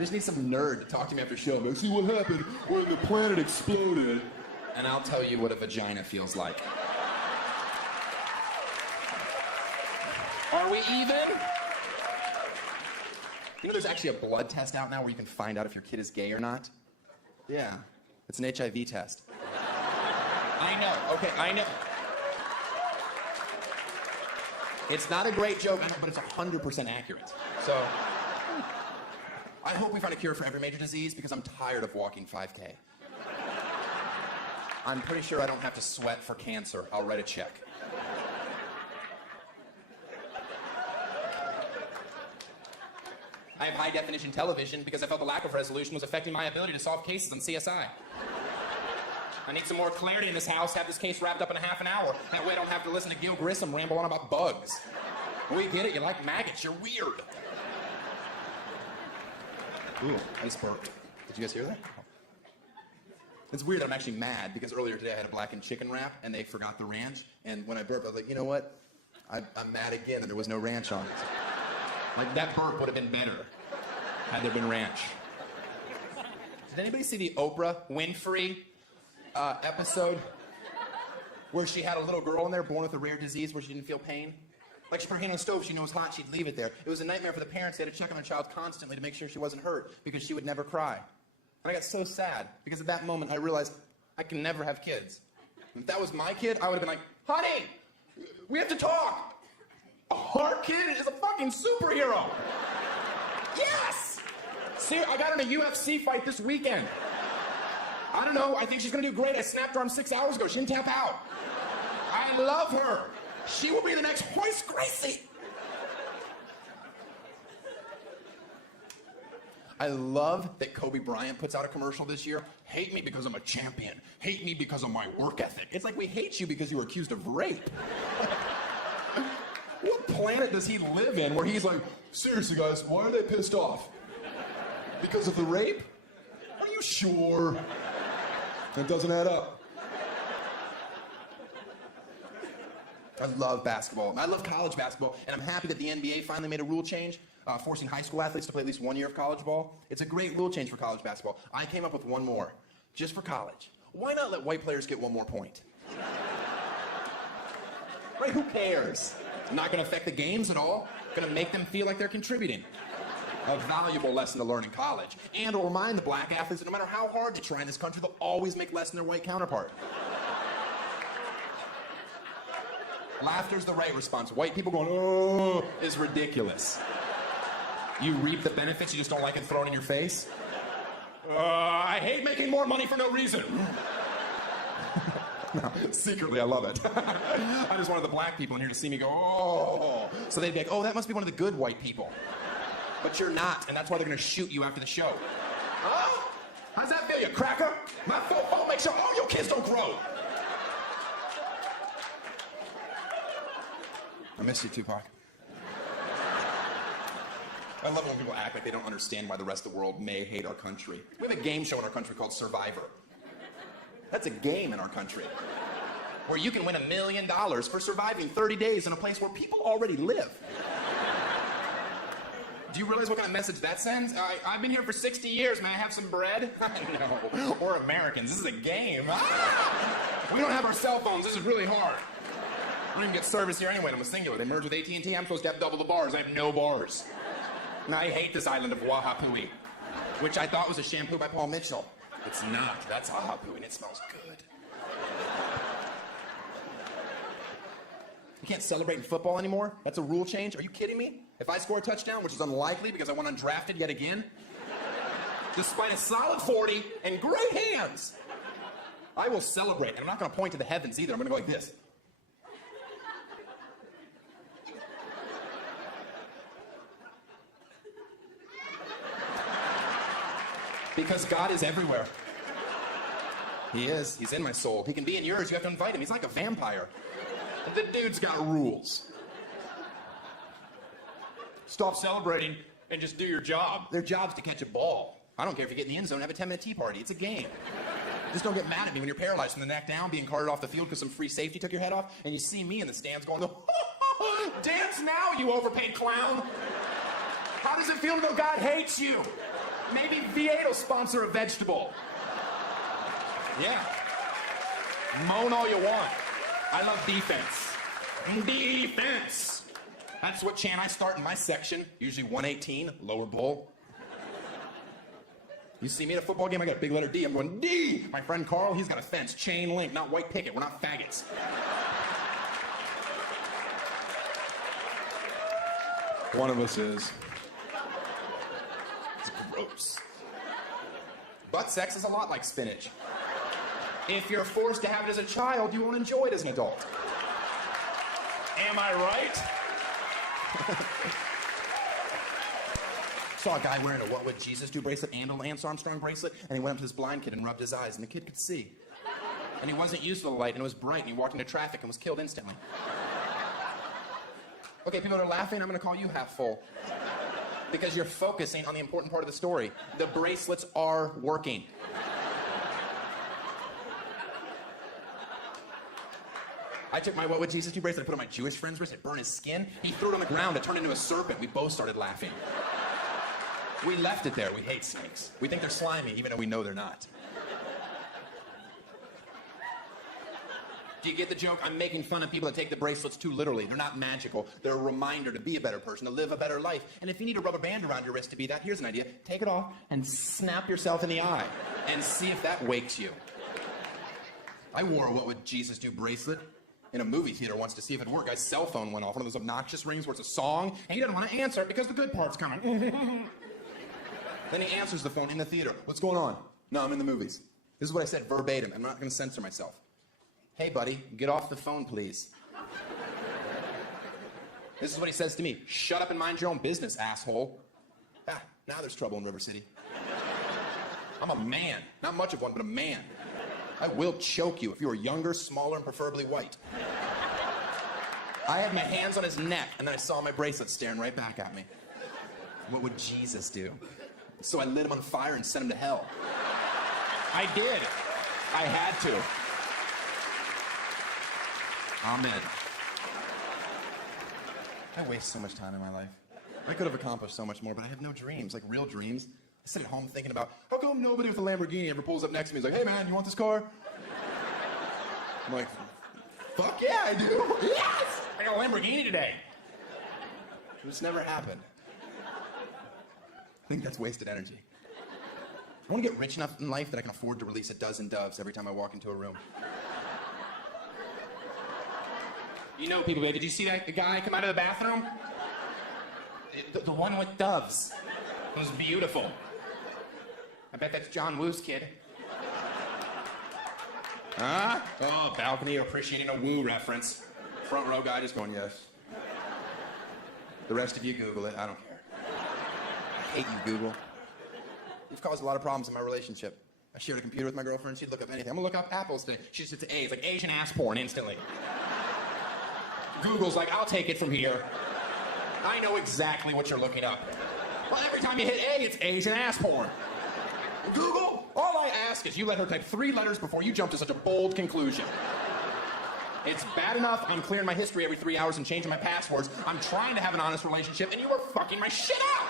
just need some nerd to talk to me after show. Like, see what happened when the planet exploded. And I'll tell you what a vagina feels like. Are we even? You know there's actually a blood test out now where you can find out if your kid is gay or not? Yeah, it's an HIV test. I know, okay, I know. It's not a great joke, I know, but it's 100% accurate. So, I hope we find a cure for every major disease because I'm tired of walking 5K. I'm pretty sure I don't have to sweat for cancer. I'll write a check. I have high-definition television because I felt the lack of resolution was affecting my ability to solve cases on CSI. I need some more clarity in this house, have this case wrapped up in half an hour. That way I don't have to listen to Gil Grissom ramble on about bugs. We get it, you like maggots, you're weird. Ooh, I just burped. Did you guys hear that? It's weird that I'm actually mad because earlier today I had a blackened chicken wrap and they forgot the ranch. And when I burped, I was like, you know what? I'm mad again that there was no ranch on it. Like, that burp would have been better had there been ranch. Did anybody see the Oprah Winfrey episode where she had a little girl in there born with a rare disease where she didn't feel pain? Like, she put her hand on the stove, she knew it was hot, she'd leave it there. It was a nightmare for the parents. They had to check on their child constantly to make sure she wasn't hurt because she would never cry. And I got so sad because at that moment I realized I can never have kids. If that was my kid, I would have been like, honey, we have to talk. Our kid is a fucking superhero. Yes! See, I got in a UFC fight this weekend. I don't know, I think she's gonna do great. I snapped her arm 6 hours ago, she didn't tap out. I love her. She will be the next Hoist Gracie. I love that Kobe Bryant puts out a commercial this year. Hate me because I'm a champion. Hate me because of my work ethic. It's like we hate you because you were accused of rape. What planet does he live in where he's like, seriously guys, why are they pissed off? Because of the rape? Are you sure? That doesn't add up. I love basketball. I love college basketball, and I'm happy that the NBA finally made a rule change, forcing high school athletes to play at least 1 year of college ball. It's a great rule change for college basketball. I came up with one more, just for college. Why not let white players get one more point? Right, who cares? Not gonna affect the games at all. Gonna make them feel like they're contributing. A valuable lesson to learn in college. And it'll remind the black athletes that no matter how hard they try in this country, they'll always make less than their white counterpart. Laughter's the right response. White people going, oh, is ridiculous. You reap the benefits, you just don't like it thrown in your face? I hate making more money for no reason. No, secretly, I love it. I just wanted the black people in here to see me go, oh. So they'd be like, oh, that must be one of the good white people. But you're not, and that's why they're gonna shoot you after the show. Huh? How's that feel, you cracker? My fault, I'll make sure all your kids don't grow. I miss you, Tupac. I love it when people act like they don't understand why the rest of the world may hate our country. We have a game show in our country called Survivor. That's a game in our country where you can win $1 million for surviving 30 days in a place where people already live. Do you realize what kind of message that sends? I've been here for 60 years. May I have some bread? No. We're Americans. This is a game. Ah! We don't have our cell phones. This is really hard. I don't even get service here anyway. I'm a singular. They merged with AT&T. I'm supposed to have double the bars. I have no bars. And I hate this island of Wahapui, which I thought was a shampoo by Paul Mitchell. It's not. That's Wahapui, and it smells good. You can't celebrate in football anymore? That's a rule change? Are you kidding me? If I score a touchdown, which is unlikely because I went undrafted yet again, despite a solid 40 and great hands, I will celebrate. And I'm not going to point to the heavens either. I'm going to go like this. Because God is everywhere. He is. He's in my soul. He can be in yours. You have to invite him. He's like a vampire. The dude's got rules. Stop celebrating and just do your job. Their job's to catch a ball. I don't care if you get in the end zone and have a 10-minute tea party. It's a game. Just don't get mad at me when you're paralyzed from the neck down, being carted off the field because some free safety took your head off, and you see me in the stands going, dance now, you overpaid clown. How does it feel to know God hates you? Maybe V8 will sponsor a vegetable. Yeah. Moan all you want. I love defense. Defense. That's what chant I start in my section. Usually 118, lower bowl. You see me at a football game, I got a big letter D. I'm going, D! My friend Carl, he's got a fence, chain link, not white picket. We're not faggots. One of us is. It's gross. Butt sex is a lot like spinach. If you're forced to have it as a child, you won't enjoy it as an adult. Am I right? Saw a guy wearing a What Would Jesus Do bracelet and a Lance Armstrong bracelet, and he went up to this blind kid and rubbed his eyes, and the kid could see. And he wasn't used to the light, and it was bright, and he walked into traffic and was killed instantly. Okay, people that are laughing, I'm gonna call you half full. Because you're focusing on the important part of the story. The bracelets are working. I took my What Would Jesus Do bracelet, I put it on my Jewish friend's wrist, it burned his skin. He threw it on the ground, it turned into a serpent. We both started laughing. We left it there. We hate snakes. We think they're slimy, even though we know they're not. Do you get the joke? I'm making fun of people that take the bracelets too literally. They're not magical. They're a reminder to be a better person, to live a better life. And if you need a rubber band around your wrist to be that, here's an idea. Take it off and snap yourself in the eye and see if that wakes you. I wore a What Would Jesus Do bracelet in a movie theater once to see if it worked. Guy's cell phone went off, one of those obnoxious rings where it's a song, and he doesn't want to answer it because the good part's coming. Then he answers the phone in the theater. What's going on? No, I'm in the movies. This is what I said verbatim. I'm not going to censor myself. Hey, buddy, get off the phone, please. This is what he says to me. Shut up and mind your own business, asshole. Ah, now there's trouble in River City. I'm a man. Not much of one, but a man. I will choke you if you were younger, smaller, and preferably white. I had my hands on his neck, and then I saw my bracelet staring right back at me. What would Jesus do? So I lit him on fire and sent him to hell. I did. I had to. Amen. I waste so much time in my life. I could have accomplished so much more, but I have no dreams, like real dreams. I sit at home thinking about, how come nobody with a Lamborghini ever pulls up next to me and is like, hey man, you want this car? I'm like, fuck yeah, I do. Yes! I got a Lamborghini today. It's never happened. I think that's wasted energy. I want to get rich enough in life that I can afford to release a dozen doves every time I walk into a room. You know, people, did you see that guy come out of the bathroom? The one with doves. It was beautiful. I bet that's John Woo's kid. Huh? Oh, balcony appreciating a Woo reference. Front row guy just going, yes. The rest of you Google it. I don't care. I hate you, Google. You've caused a lot of problems in my relationship. I shared a computer with my girlfriend. She'd look up anything. I'm gonna look up apples today. She just hits A's, like Asian ass porn instantly. Google's like, I'll take it from here. I know exactly what you're looking up. Well, every time you hit A, it's Asian ass porn. Google, all I ask is you let her type 3 letters before you jump to such a bold conclusion. It's bad enough I'm clearing my history every 3 hours and changing my passwords. I'm trying to have an honest relationship, and you are fucking my shit up!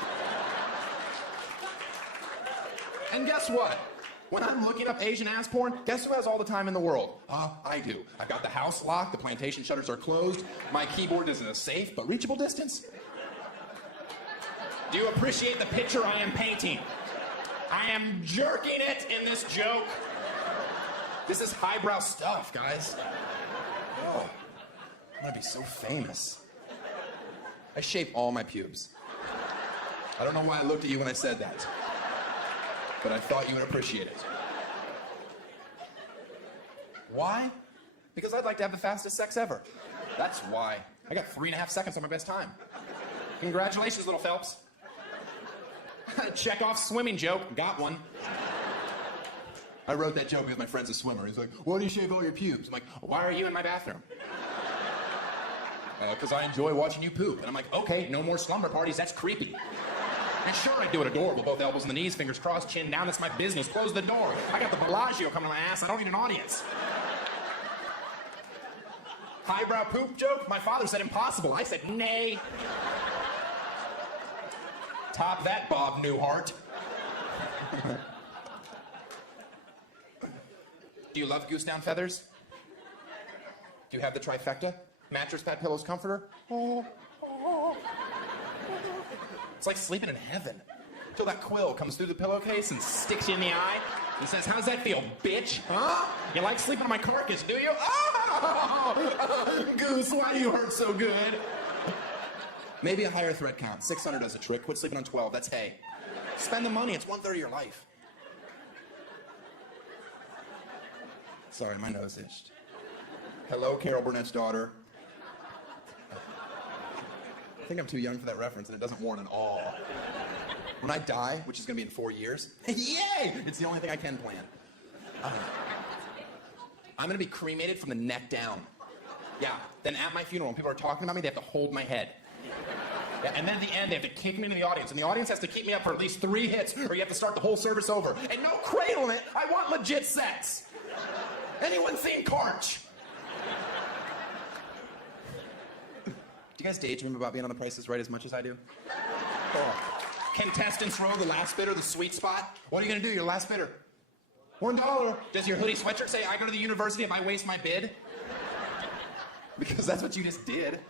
And guess what? When I'm looking up Asian ass porn, guess who has all the time in the world? I do. I've got the house locked, the plantation shutters are closed, my keyboard is in a safe but reachable distance. Do you appreciate the picture I am painting? I am jerking it in this joke. This is highbrow stuff, guys. Oh, I'm gonna be so famous. I shave all my pubes. I don't know why I looked at you when I said that, but I thought you would appreciate it. Why? Because I'd like to have the fastest sex ever. That's why. I got 3.5 seconds on my best time. Congratulations, little Phelps. Check off swimming joke. Got one. I wrote that joke because my friend's a swimmer. He's like, why do you shave all your pubes? I'm like, why are you in my bathroom? Because I enjoy watching you poop. And I'm like, okay, no more slumber parties. That's creepy. And sure, I do it adorable. Both elbows on the knees, fingers crossed, chin down. That's my business. Close the door. I got the Bellagio coming to my ass. I don't need an audience. Highbrow poop joke? My father said impossible. I said nay. Top that, Bob Newhart. Do you love goose down feathers? Do you have the trifecta? Mattress, pad, pillows, comforter? It's like sleeping in heaven. Until that quill comes through the pillowcase and sticks you in the eye and says, how's that feel, bitch? Huh? You like sleeping on my carcass, do you? Oh! Goose, why do you hurt so good? Maybe a higher threat count. 600 does a trick. Quit sleeping on 12. That's hay. Spend the money. It's 1/3 of your life. Sorry, my nose itched. Hello, Carol Burnett's daughter. I think I'm too young for that reference, and it doesn't warrant an awe. When I die, which is going to be in 4 years, yay! It's the only thing I can plan. I'm going to be cremated from the neck down. Yeah, then at my funeral, when people are talking about me, they have to hold my head. Yeah, and then at the end, they have to kick me into the audience, and the audience has to keep me up for at least 3 hits, or you have to start the whole service over. And no cradle in it. I want legit sex. Anyone seen Karch? Do you guys daydream about being on The Price is Right as much as I do? Oh. Contestants row, the last bidder, the sweet spot. What are you gonna do? You're the last bidder. $1. Does your hoodie sweatshirt say, I go to the university if I waste my bid? Because that's what you just did.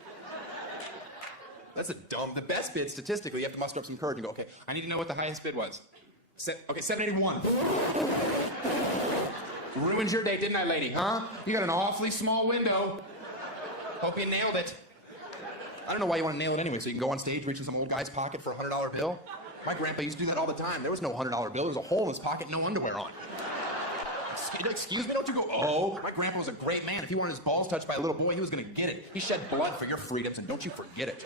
That's the best bid statistically, you have to muster up some courage and go, okay, I need to know what the highest bid was. Okay, 781. Ruined your day, didn't I, lady? Huh? You got an awfully small window. Hope you nailed it. I don't know why you want to nail it anyway, so you can go on stage, reach in some old guy's pocket for a $100 bill. My grandpa used to do that all the time. There was no $100 bill. There was a hole in his pocket, no underwear on. Excuse me, don't you go, oh. My grandpa was a great man. If he wanted his balls touched by a little boy, he was going to get it. He shed blood for your freedoms, and don't you forget it.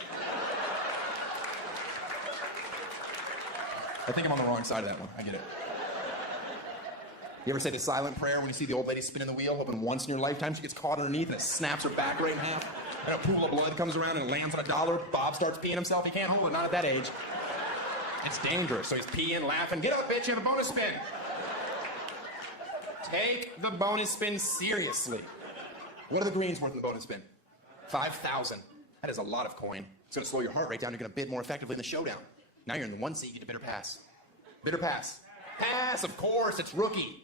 I think I'm on the wrong side of that one. I get it. You ever say the silent prayer when you see the old lady spinning the wheel, hoping once in your lifetime she gets caught underneath and it snaps her back right in half? And a pool of blood comes around and it lands on $1. Bob starts peeing himself. He can't hold it, not at that age. It's dangerous. So he's peeing, laughing. Get up, bitch, you have a bonus spin. Take the bonus spin seriously. What are the greens worth in the bonus spin? 5,000. That is a lot of coin. It's going to slow your heart rate down. You're going to bid more effectively in the showdown. Now you're in the one seat. You get a bidder pass. Bidder pass. Pass, of course. It's rookie.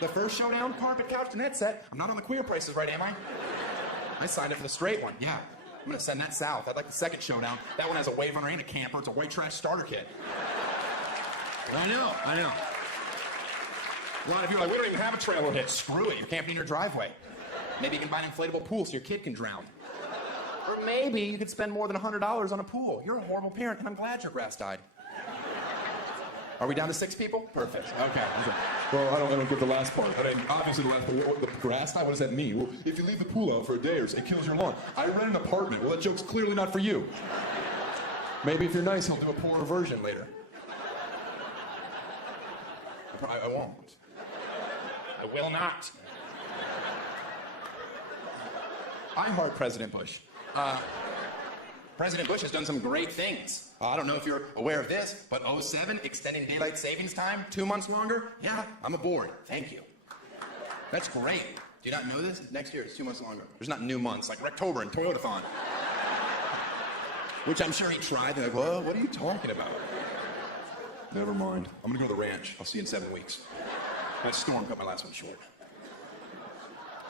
The first showdown, carpet, couch, and headset. I'm not on the queer Prices Right, am I? I signed up for the straight one. Yeah. I'm going to send that south. I'd like the second showdown. That one has a wave runner and a camper. It's a white trash starter kit. I know. A lot of you are like, we don't even have a trailer hit. Screw it. You're camping in your driveway. Maybe you can buy an inflatable pool so your kid can drown. Or maybe you could spend more than $100 on a pool. You're a horrible parent, and I'm glad your grass died. Are we down to 6 people? Perfect. Okay. Well, I don't get the last part. I mean, obviously the last part. The grass died? What does that mean? Well, if you leave the pool out for a day or so, it kills your lawn. I rent an apartment. Well, that joke's clearly not for you. Maybe if you're nice, he'll do a poorer version later. I won't. I will not. I heart President Bush. President Bush has done some great things. I don't know if you're aware of this, but 07, extending daylight savings time 2 months longer? Yeah, I'm aboard. Thank you. That's great. Do you not know this? Next year, it's 2 months longer. There's not new months like Rectober and Toyotathon. Which I'm sure he tried. They're like, well, what are you talking about? Never mind. I'm going to go to the ranch. I'll see you in 7 weeks. That storm cut my last one short.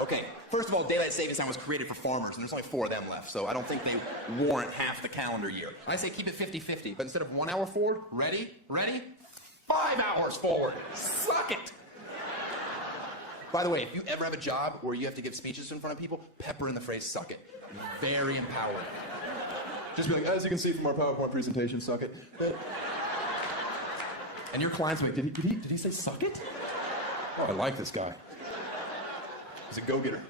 Okay, first of all, daylight savings time was created for farmers, and there's only 4 of them left, so I don't think they warrant half the calendar year. I say keep it 50-50, but instead of 1 hour forward, ready, 5 hours forward. Suck it! By the way, if you ever have a job where you have to give speeches in front of people, pepper in the phrase suck it. Very empowering. Just be like, as you can see from our PowerPoint presentation, suck it. And your clients will be like, did he say suck it? Oh, I like this guy. He's a go-getter.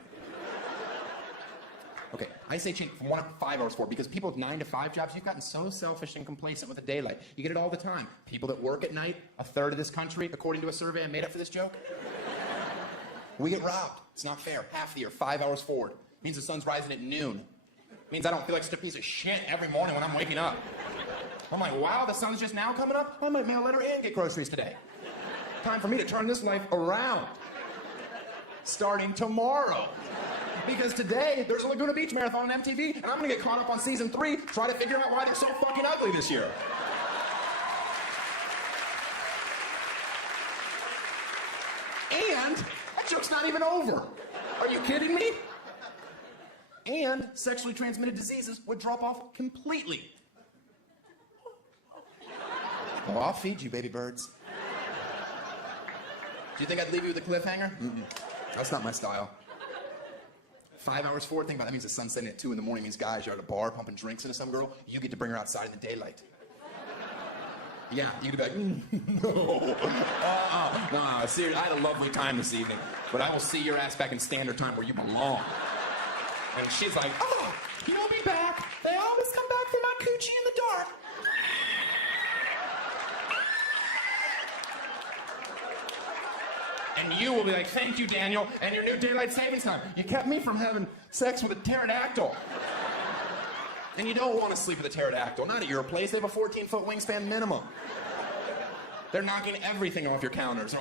Okay, I say change from 1 to 5 hours forward because people with 9 to 5 jobs, you've gotten so selfish and complacent with the daylight. You get it all the time. People that work at night, 1/3 of this country, according to a survey I made up for this joke, we get robbed. It's not fair. Half the year, 5 hours forward. It means the sun's rising at noon. It means I don't feel like such a piece of shit every morning when I'm waking up. I'm like, wow, the sun's just now coming up? I might mail a letter and get groceries today. Time for me to turn this life around. Starting tomorrow. Because today, there's a Laguna Beach Marathon on MTV, and I'm gonna get caught up on season 3, try to figure out why they're so fucking ugly this year. And that joke's not even over. Are you kidding me? And sexually transmitted diseases would drop off completely. Oh, I'll feed you, baby birds. Do you think I'd leave you with a cliffhanger? Mm-mm. That's not my style. 5 hours forward, think about it. That means the sun's setting at 2 in the morning. Means guys, you're at a bar pumping drinks into some girl. You get to bring her outside in the daylight. Yeah, you could be like, no. No, seriously, I had a lovely time this evening. But I will see your ass back in standard time where you belong. And she's like, oh, you'll be back. They always come back for my coochie in the dark. And you will be like, thank you, Daniel, and your new daylight savings time. You kept me from having sex with a pterodactyl. And you don't want to sleep with a pterodactyl. Not at your place. They have a 14-foot wingspan minimum. They're knocking everything off your counters.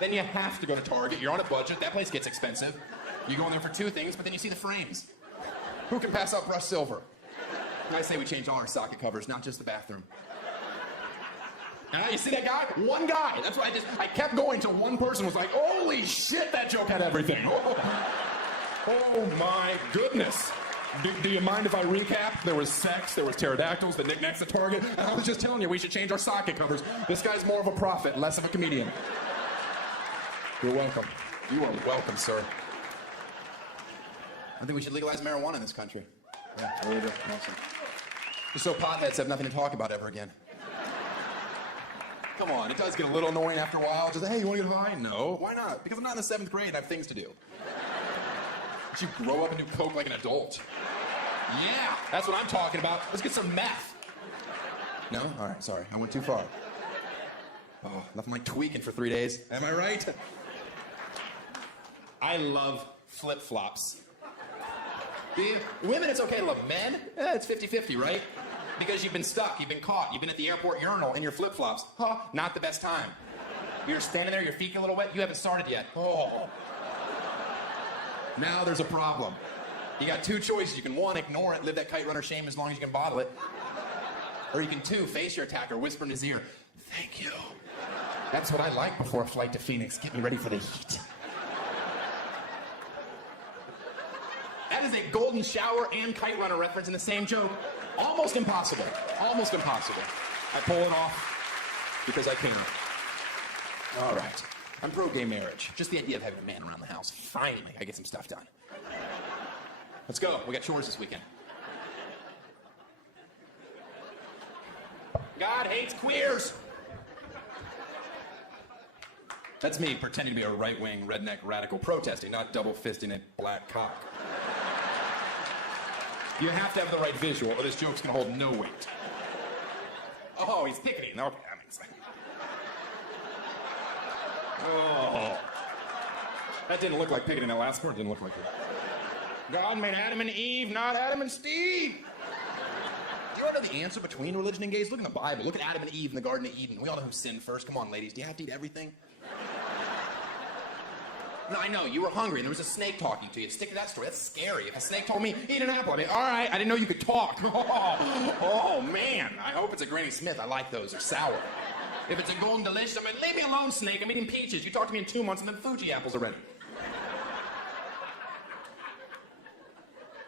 Then you have to go to Target. You're on a budget. That place gets expensive. You go in there for 2 things, but then you see the frames. Who can pass out brushed silver? And I say we change all our socket covers, not just the bathroom. And you see that guy? One guy. That's why I kept going till one person was like, holy shit, that joke had everything. Oh my goodness. Do you mind if I recap? There was sex, there was pterodactyls, the knickknacks at Target, and I was just telling you we should change our socket covers. This guy's more of a prophet, less of a comedian. You're welcome. You are welcome, sir. I think we should legalize marijuana in this country. Yeah, I really do. Awesome. Just so potheads have nothing to talk about ever again. Come on, it does get a little annoying after a while. Just, hey, you want to get high? No. Why not? Because I'm not in the 7th grade and I have things to do. You grow up and do coke like an adult. Yeah, that's what I'm talking about. Let's get some meth. No? All right, sorry. I went too far. Oh, nothing like tweaking for 3 days. Am I right? I love flip-flops. Women, it's okay to love. Men, it's 50-50, right? Because you've been stuck, you've been caught, you've been at the airport urinal in your flip-flops. Huh, not the best time. You're standing there, your feet get a little wet, you haven't started yet. Oh. Now there's a problem. You got 2 choices. You can 1, ignore it, live that kite runner shame as long as you can bottle it. Or you can 2, face your attacker, whisper in his ear, thank you. That's what I like before a flight to Phoenix. Get me ready for the heat. That is a golden shower and kite runner reference in the same joke. Almost impossible. Almost impossible. I pull it off because I can. All right. I'm pro-gay marriage. Just the idea of having a man around the house. Finally, I get some stuff done. Let's go. We got chores this weekend. God hates queers. That's me pretending to be a right-wing, redneck, radical protesting, not double-fisting a black cock. You have to have the right visual, or this joke's gonna hold no weight. Oh, he's picketing. Okay, that makes sense. Oh. That didn't look like picketing. That last part didn't look like it. God made Adam and Eve, not Adam and Steve. Do you all know the answer between religion and gays? Look in the Bible. Look at Adam and Eve in the Garden of Eden. We all know who sinned first. Come on, ladies. Do you have to eat everything? No, I know. You were hungry, and there was a snake talking to you. Stick to that story. That's scary. If a snake told me, eat an apple, I'd be, all right, I didn't know you could talk. Oh, man. I hope it's a Granny Smith. I like those. They're sour. If it's a Golden Delicious, I'm like, leave me alone, snake. I'm eating peaches. You talk to me in 2 months, and then Fuji apples are ready.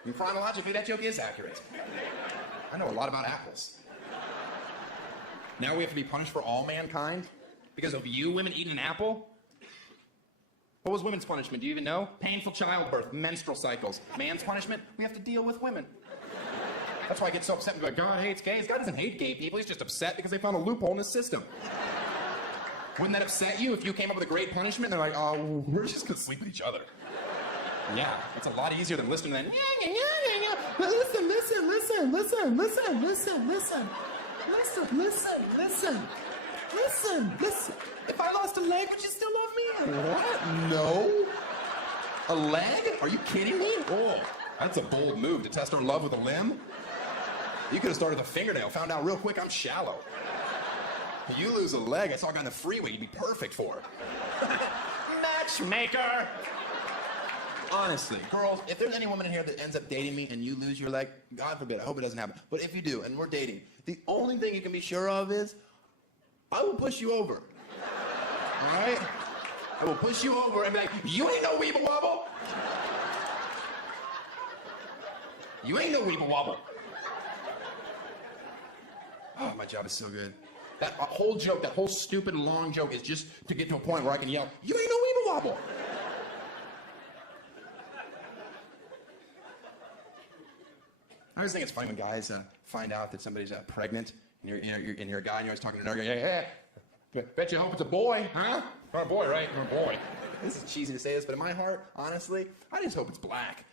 And chronologically, that joke is accurate. I know a lot about apples. Now we have to be punished for all mankind? Because of you women eating an apple? What was women's punishment? Do you even know? Painful childbirth, menstrual cycles. Man's punishment? We have to deal with women. That's why I get so upset when God hates gays. God doesn't hate gay people. He's just upset because they found a loophole in his system. Wouldn't that upset you if you came up with a great punishment and they're like, oh, we're just going to sleep with each other? Yeah, it's a lot easier than listening to that. Listen, listen, listen, listen, listen, listen, listen. Listen, listen, listen. Listen, listen. If I lost a leg, would you still love me? What? No. A leg? Are you kidding me? Oh, that's a bold move to test our love with a limb. You could have started with a fingernail, found out real quick I'm shallow. You lose a leg, I saw a guy on the freeway, you'd be perfect for it. Matchmaker! Honestly, girls, if there's any woman in here that ends up dating me and you lose your leg, God forbid, I hope it doesn't happen. But if you do, and we're dating, the only thing you can be sure of is, I will push you over. All right? I will push you over and be like, you ain't no weeble wobble. You ain't no weeble wobble. Oh, my job is so good. That whole joke, that whole stupid long joke is just to get to a point where I can yell, you ain't no weeble wobble. I always think it's funny when guys find out that somebody's pregnant, and you're a guy, and you're always talking to another guy, yeah, bet you hope it's a boy, huh? Or a boy, right? Or a boy. This is cheesy to say this, but in my heart, honestly, I just hope it's black.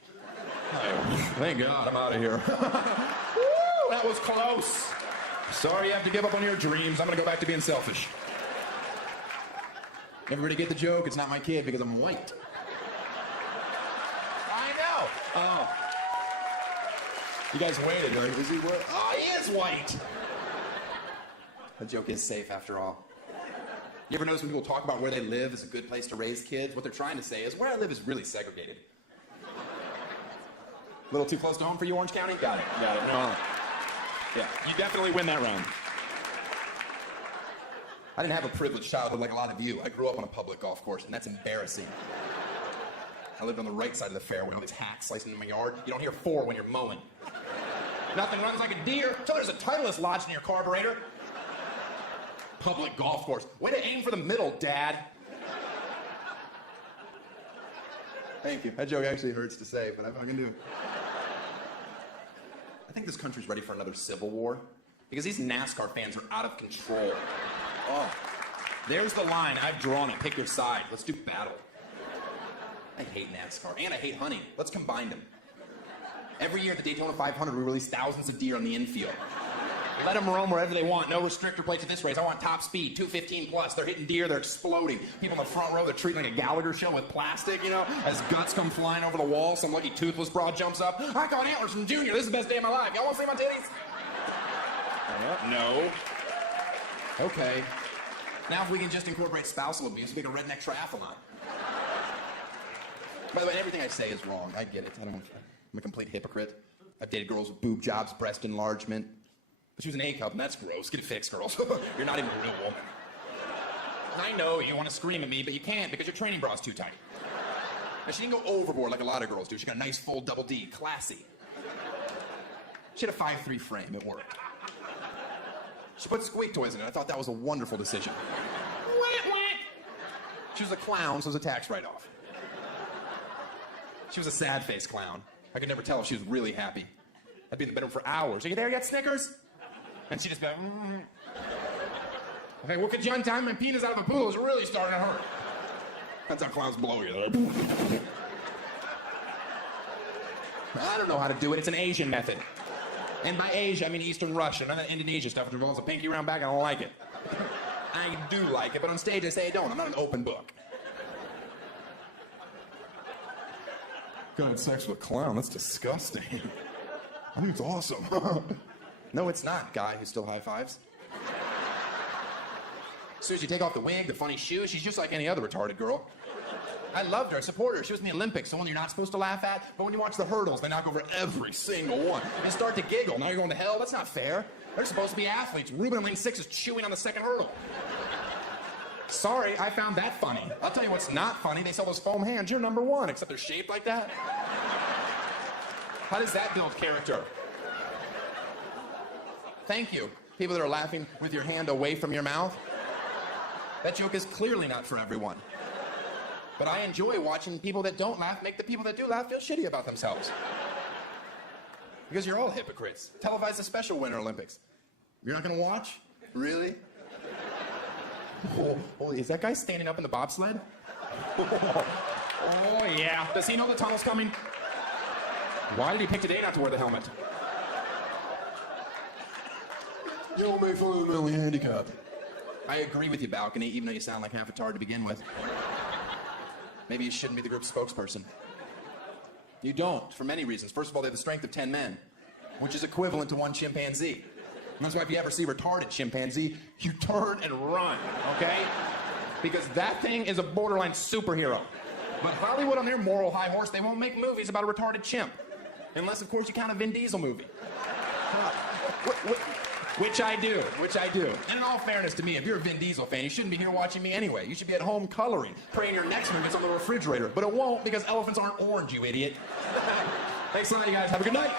Oh, thank God I'm out of here. Woo, that was close. Sorry you have to give up on your dreams. I'm going to go back to being selfish. Everybody get the joke? It's not my kid because I'm white. I know. Oh. You guys waited, right? Is he white? Oh, he is white. The joke is safe after all. You ever notice when people talk about where they live is a good place to raise kids? What they're trying to say is where I live is really segregated. A little too close to home for you, Orange County? Got it. No. Yeah, you definitely win that round. I didn't have a privileged childhood like a lot of you. I grew up on a public golf course, and that's embarrassing. I lived on the right side of the fairway, all these hacks slicing into my yard. You don't hear 4 when you're mowing. Nothing runs like a deer until there's a Titleist lodged in your carburetor. Public golf course. Way to aim for the middle, Dad. Thank you. That joke actually hurts to say, but I fucking do. I think this country's ready for another civil war because these NASCAR fans are out of control. Oh, there's the line. I've drawn it. Pick your side. Let's do battle. I hate NASCAR, and I hate hunting. Let's combine them. Every year at the Daytona 500, we release thousands of deer on the infield. Let them roam wherever they want. No restrictor plates at this race. I want top speed, 215 plus. They're hitting deer. They're exploding. People in the front row, they're treating like a Gallagher show with plastic, you know, as guts come flying over the wall. Some lucky toothless broad jumps up. I got antlers from Junior. This is the best day of my life. Y'all want to see my titties? No. Okay. Now if we can just incorporate spousal abuse, we make a redneck triathlon. By the way, everything I say is wrong. I get it. I'm a complete hypocrite. I've dated girls with boob jobs, breast enlargement. But she was an A-cup, and that's gross. Get it fixed, girls. You're not even a real woman. I know you want to scream at me, but you can't because your training bra's too tight. Now, she didn't go overboard like a lot of girls do. She got a nice full double D, classy. She had a 5'3" frame. It worked. She put squeak toys in it. I thought that was a wonderful decision. She was a clown, so it was a tax write-off. She was a sad-faced clown. I could never tell if she was really happy. I'd be in the bedroom for hours. Are you there yet, Snickers? And she'd just be like, Okay, well, could you untie my penis out of the pool? It's really starting to hurt. That's how clowns blow you. I don't know how to do it. It's an Asian method. And by Asia, I mean Eastern Russia. None of that Indonesia stuff which involves a pinky around back. I don't like it. I do like it, but on stage I say I don't. I'm not an open book. Good sex with a clown. That's disgusting. I think it's awesome. No, it's not, guy who still high fives. As soon as you take off the wig, the funny shoes, she's just like any other retarded girl. I loved her, I support her. She was in the Olympics, the one you're not supposed to laugh at, but when you watch the hurdles, they knock over every single one. You start to giggle. Now you're going to hell? That's not fair. They're supposed to be athletes. Ruben in lane 6 is chewing on the second hurdle. Sorry, I found that funny. I'll tell you what's not funny. They sell those foam hands. You're number 1, except they're shaped like that. How does that build character? Thank you. People that are laughing with your hand away from your mouth. That joke is clearly not for everyone. But I enjoy watching people that don't laugh make the people that do laugh feel shitty about themselves. Because you're all hypocrites. Televise the special Winter Olympics. You're not going to watch? Really? Oh, is that guy standing up in the bobsled? Oh, yeah. Does he know the tunnel's coming? Why did he pick today not to wear the helmet? You don't make fun of the mentally handicapped. I agree with you, Balcony, even though you sound like half a tard to begin with. Maybe you shouldn't be the group's spokesperson. You don't, for many reasons. First of all, they have the strength of 10 men, which is equivalent to 1 chimpanzee. And that's why if you ever see a retarded chimpanzee, you turn and run, okay? Because that thing is a borderline superhero. But Hollywood on their moral high horse, they won't make movies about a retarded chimp. Unless, of course, you count a Vin Diesel movie. Which I do. And in all fairness to me, if you're a Vin Diesel fan, you shouldn't be here watching me anyway. You should be at home coloring, praying your next one gets on the refrigerator. But it won't because elephants aren't orange, you idiot. Thanks a lot, you guys. Have a good night.